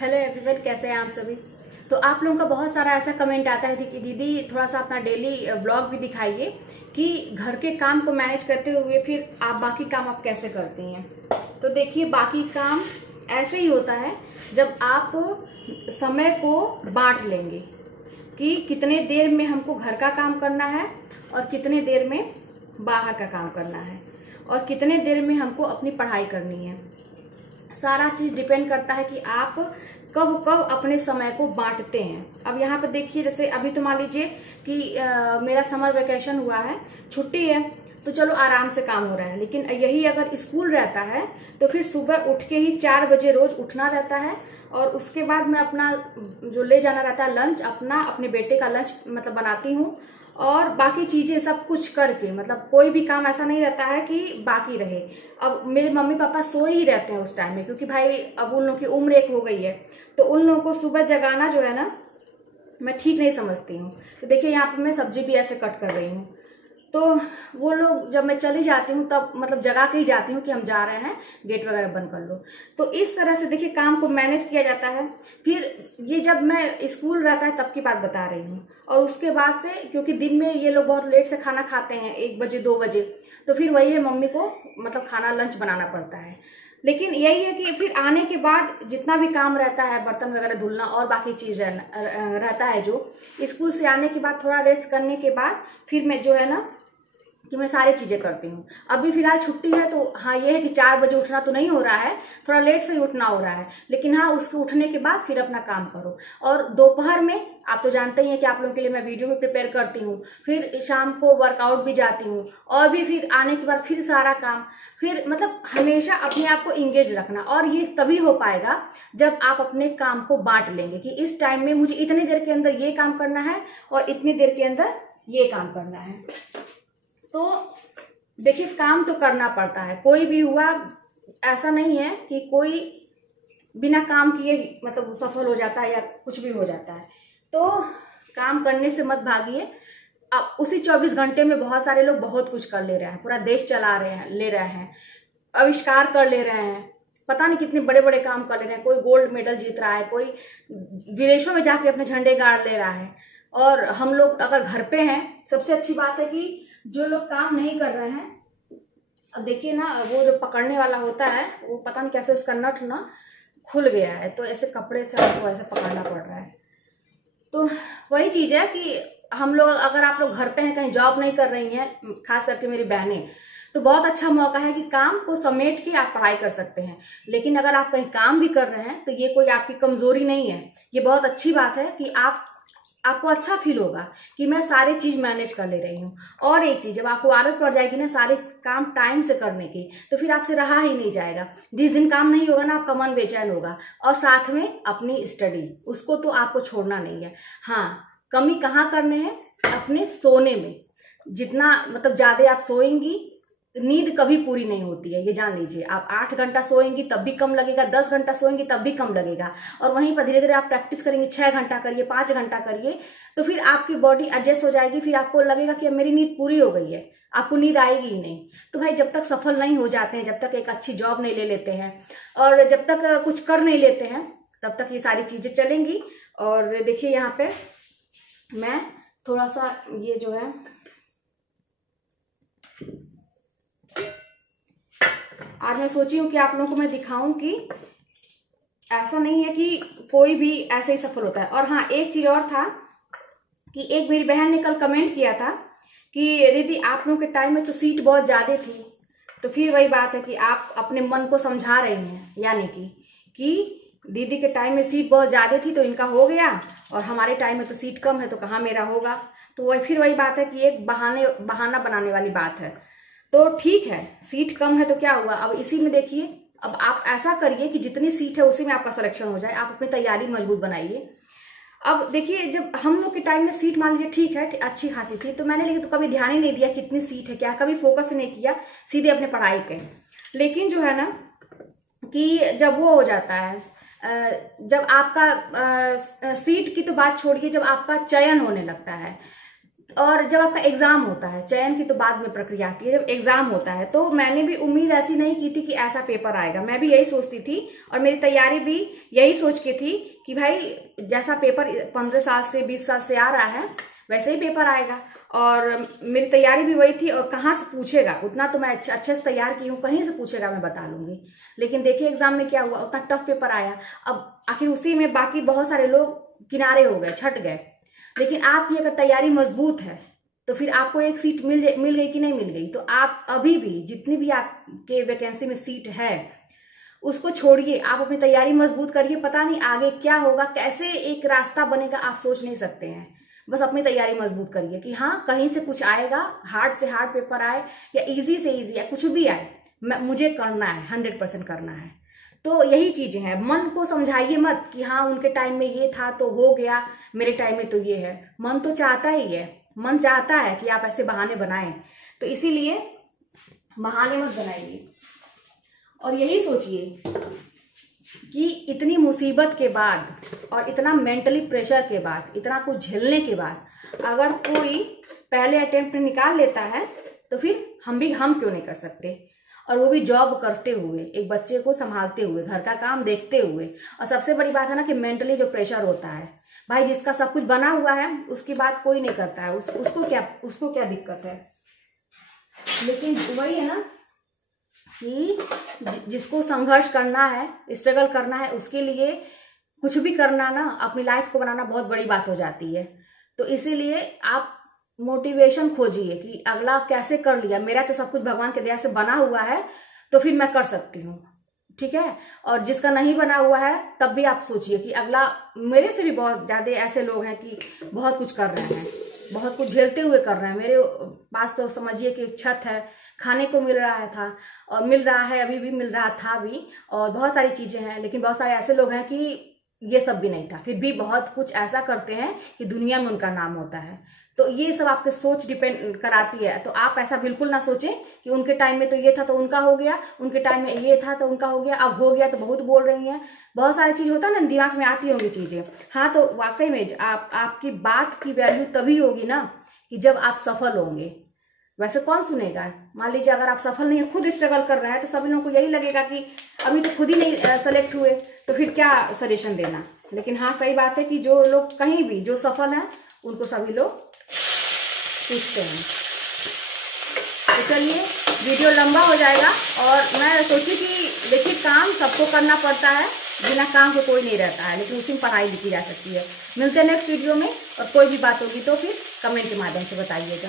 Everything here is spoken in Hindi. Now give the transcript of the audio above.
हेलो एवरीवन, कैसे हैं आप सभी। तो आप लोगों का बहुत सारा ऐसा कमेंट आता है कि दीदी थोड़ा सा अपना डेली ब्लॉग भी दिखाइए कि घर के काम को मैनेज करते हुए फिर आप बाकी काम आप कैसे करती हैं। तो देखिए, बाकी काम ऐसे ही होता है जब आप समय को बांट लेंगे कि कितने देर में हमको घर का काम करना है और कितने देर में बाहर का काम करना है और कितने देर में हमको अपनी पढ़ाई करनी है। सारा चीज़ डिपेंड करता है कि आप कब कब अपने समय को बांटते हैं। अब यहाँ पर देखिए, जैसे अभी तो मान लीजिए कि मेरा समर वेकेशन हुआ है, छुट्टी है, तो चलो आराम से काम हो रहा है। लेकिन यही अगर स्कूल रहता है तो फिर सुबह उठ के ही 4 बजे रोज उठना रहता है और उसके बाद मैं अपना जो ले जाना रहता है लंच, अपने बेटे का लंच मतलब बनाती हूँ और बाकी चीज़ें सब कुछ करके, मतलब कोई भी काम ऐसा नहीं रहता है कि बाकी रहे। अब मेरे मम्मी पापा सोए ही रहते हैं उस टाइम में, क्योंकि भाई अब उन लोगों की उम्र एक हो गई है, तो उन लोगों को सुबह जगाना जो है ना, मैं ठीक नहीं समझती हूँ। तो देखिए, यहाँ पे मैं सब्जी भी ऐसे कट कर रही हूँ, तो वो लोग जब मैं चली जाती हूँ तब मतलब जगा के ही जाती हूँ कि हम जा रहे हैं, गेट वगैरह बंद कर लो। तो इस तरह से देखिए काम को मैनेज किया जाता है। फिर ये जब मैं स्कूल रहता है तब की बात बता रही हूँ, और उसके बाद से क्योंकि दिन में ये लोग बहुत लेट से खाना खाते हैं, 1 बजे 2 बजे, तो फिर वही है, मम्मी को मतलब खाना लंच बनाना पड़ता है। लेकिन यही है कि फिर आने के बाद जितना भी काम रहता है, बर्तन वगैरह धुलना और बाकी चीज़ रहता है, जो स्कूल से आने के बाद थोड़ा रेस्ट करने के बाद फिर मैं जो है ना कि मैं सारी चीज़ें करती हूँ। अभी फिलहाल छुट्टी है तो हाँ, ये है कि 4 बजे उठना तो नहीं हो रहा है, थोड़ा लेट से ही उठना हो रहा है, लेकिन हाँ उसके उठने के बाद फिर अपना काम करो। और दोपहर में आप तो जानते ही हैं कि आप लोगों के लिए मैं वीडियो भी प्रिपेयर करती हूँ, फिर शाम को वर्कआउट भी जाती हूँ और भी फिर आने के बाद फिर सारा काम, फिर मतलब हमेशा अपने आप को इंगेज रखना। और ये तभी हो पाएगा जब आप अपने काम को बांट लेंगे कि इस टाइम में मुझे इतनी देर के अंदर ये काम करना है और इतनी देर के अंदर ये काम करना है। तो देखिए, काम तो करना पड़ता है, कोई भी हुआ ऐसा नहीं है कि कोई बिना काम किए मतलब सफल हो जाता है या कुछ भी हो जाता है। तो काम करने से मत भागिए। अब उसी 24 घंटे में बहुत सारे लोग बहुत कुछ कर ले रहे हैं, पूरा देश चला ले रहे हैं, आविष्कार कर ले रहे हैं, पता नहीं कितने बड़े बड़े काम कर ले रहे हैं। कोई गोल्ड मेडल जीत रहा है, कोई विदेशों में जाके अपने झंडे गाड़ ले रहा है, और हम लोग अगर घर पे हैं, सबसे अच्छी बात है कि जो लोग काम नहीं कर रहे हैं, अब देखिए ना, वो जो पकड़ने वाला होता है वो पता नहीं कैसे उसका नट ना खुल गया है, तो ऐसे कपड़े से हमको ऐसे पकड़ना पड़ रहा है। तो वही चीज़ है कि हम लोग, अगर आप लोग घर पे हैं, कहीं जॉब नहीं कर रही हैं, खास करके मेरी बहनें, तो बहुत अच्छा मौका है कि काम को समेट के आप पढ़ाई कर सकते हैं। लेकिन अगर आप कहीं काम भी कर रहे हैं तो ये कोई आपकी कमजोरी नहीं है, ये बहुत अच्छी बात है कि आपको अच्छा फील होगा कि मैं सारी चीज़ मैनेज कर ले रही हूँ। और एक चीज़, जब आपको आदत पड़ जाएगी ना सारे काम टाइम से करने की, तो फिर आपसे रहा ही नहीं जाएगा। जिस दिन काम नहीं होगा ना, आपका मन बेचैन होगा। और साथ में अपनी स्टडी, उसको तो आपको छोड़ना नहीं है। हाँ, कमी कहाँ करने हैं? अपने सोने में। जितना मतलब ज़्यादा आप सोएंगी, नींद कभी पूरी नहीं होती है, ये जान लीजिए। आप 8 घंटा सोएंगी तब भी कम लगेगा, 10 घंटा सोएंगी तब भी कम लगेगा। और वहीं पर धीरे धीरे आप प्रैक्टिस करेंगे, 6 घंटा करिए, 5 घंटा करिए, तो फिर आपकी बॉडी एडजस्ट हो जाएगी। फिर आपको लगेगा कि अब मेरी नींद पूरी हो गई है, आपको नींद आएगी ही नहीं। तो भाई, जब तक सफल नहीं हो जाते हैं, जब तक एक अच्छी जॉब नहीं ले लेते हैं और जब तक कुछ कर नहीं लेते हैं, तब तक ये सारी चीज़ें चलेंगी। और देखिए, यहाँ पे मैं थोड़ा सा ये जो है, आज मैं सोची हूँ कि आप लोगों को मैं दिखाऊं कि ऐसा नहीं है कि कोई भी ऐसे ही सफल होता है। और हाँ, एक चीज़ और था कि एक मेरी बहन ने कल कमेंट किया था कि दीदी आप लोगों के टाइम में तो सीट बहुत ज़्यादा थी। तो फिर वही बात है कि आप अपने मन को समझा रही हैं, यानी कि दीदी के टाइम में सीट बहुत ज़्यादा थी तो इनका हो गया, और हमारे टाइम में तो सीट कम है तो कहाँ मेरा होगा। तो फिर वही बात है कि एक बहाना बनाने वाली बात है। तो ठीक है, सीट कम है तो क्या हुआ, अब इसी में देखिए, अब आप ऐसा करिए कि जितनी सीट है उसी में आपका सिलेक्शन हो जाए। आप अपनी तैयारी मजबूत बनाइए। अब देखिए, जब हम लोग के टाइम में सीट मान लीजिए ठीक है, अच्छी खासी थी, तो मैंने लेकिन तो कभी ध्यान ही नहीं दिया कितनी सीट है, क्या कभी फोकस ही नहीं किया, सीधे अपने पढ़ाई पे। लेकिन जो है ना कि जब वो हो जाता है, जब आपका सीट की तो बात छोड़िए, जब आपका चयन होने लगता है, और जब आपका एग्जाम होता है, चयन की तो बाद में प्रक्रिया आती है, जब एग्जाम होता है तो मैंने भी उम्मीद ऐसी नहीं की थी कि ऐसा पेपर आएगा। मैं भी यही सोचती थी और मेरी तैयारी भी यही सोच के थी कि भाई जैसा पेपर 15 साल से 20 साल से आ रहा है वैसे ही पेपर आएगा। और मेरी तैयारी भी वही थी, और कहाँ से पूछेगा, उतना तो मैं अच्छे से तैयार की हूँ, कहीं से पूछेगा मैं बता लूंगी। लेकिन देखिए एग्जाम में क्या हुआ, उतना टफ पेपर आया। अब आखिर उसी में बाकी बहुत सारे लोग किनारे हो गए, छट गए। लेकिन आपकी अगर तैयारी मजबूत है तो फिर आपको एक सीट मिल गई कि नहीं मिल गई। तो आप अभी भी जितनी भी आपके वैकेंसी में सीट है उसको छोड़िए, आप अपनी तैयारी मजबूत करिए। पता नहीं आगे क्या होगा, कैसे एक रास्ता बनेगा आप सोच नहीं सकते हैं। बस अपनी तैयारी मजबूत करिए कि हाँ कहीं से कुछ आएगा, हार्ड से हार्ड पेपर आए या इजी से इजी या कुछ भी आए, मुझे करना है, 100% करना है। तो यही चीजें हैं। मन को समझाइए मत कि हाँ उनके टाइम में ये था तो हो गया, मेरे टाइम में तो ये है। मन तो चाहता ही है, मन चाहता है कि आप ऐसे बहाने बनाएं, तो इसीलिए बहाने मत बनाइए। और यही सोचिए कि इतनी मुसीबत के बाद और इतना मेंटली प्रेशर के बाद, इतना कुछ झेलने के बाद अगर कोई पहले अटेम्प्ट में निकाल लेता है तो फिर हम क्यों नहीं कर सकते। और वो भी जॉब करते हुए, एक बच्चे को संभालते हुए, घर का काम देखते हुए। और सबसे बड़ी बात है ना कि मेंटली जो प्रेशर होता है भाई, जिसका सब कुछ बना हुआ है उसकी बात कोई नहीं करता है, उसको क्या दिक्कत है। लेकिन वही है ना कि जिसको संघर्ष करना है, स्ट्रगल करना है, उसके लिए कुछ भी करना ना, अपनी लाइफ को बनाना बहुत बड़ी बात हो जाती है। तो इसीलिए आप मोटिवेशन खोजिए कि अगला कैसे कर लिया, मेरा तो सब कुछ भगवान के दया से बना हुआ है तो फिर मैं कर सकती हूँ, ठीक है। और जिसका नहीं बना हुआ है तब भी आप सोचिए कि अगला, मेरे से भी बहुत ज्यादा ऐसे लोग हैं कि बहुत कुछ कर रहे हैं, बहुत कुछ झेलते हुए कर रहे हैं। मेरे पास तो समझिए कि एक छत है, खाने को मिल रहा था और मिल रहा है, अभी भी मिल रहा था भी, और बहुत सारी चीजें हैं। लेकिन बहुत सारे ऐसे लोग हैं कि ये सब भी नहीं था, फिर भी बहुत कुछ ऐसा करते हैं कि दुनिया में उनका नाम होता है। तो ये सब आपके सोच डिपेंड कराती है। तो आप ऐसा बिल्कुल ना सोचें कि उनके टाइम में तो ये था तो उनका हो गया, उनके टाइम में ये था तो उनका हो गया, अब हो गया तो बहुत बोल रही हैं। बहुत सारी चीज होता है ना, दिमाग में आती होंगी चीजें। हाँ तो वाकई में आपकी बात की वैल्यू तभी होगी ना कि जब आप सफल होंगे। वैसे कौन सुनेगा। मान लीजिए अगर आप सफल नहीं है, खुद स्ट्रगल कर रहे हैं, तो सभी लोगों को यही लगेगा कि अभी तो खुद ही नहीं सेलेक्ट हुए तो फिर क्या सजेशन देना। लेकिन हाँ सही बात है कि जो लोग कहीं भी जो सफल हैं उनको सभी लोग पूछते हैं। तो चलिए वीडियो लंबा हो जाएगा, और मैं सोची कि देखिए काम सबको करना पड़ता है, बिना काम के कोई नहीं रहता है, लेकिन उसी में पढ़ाई लिखी जा सकती है। मिलते हैं नेक्स्ट वीडियो में, और कोई भी बात होगी तो फिर कमेंट के माध्यम से बताइएगा।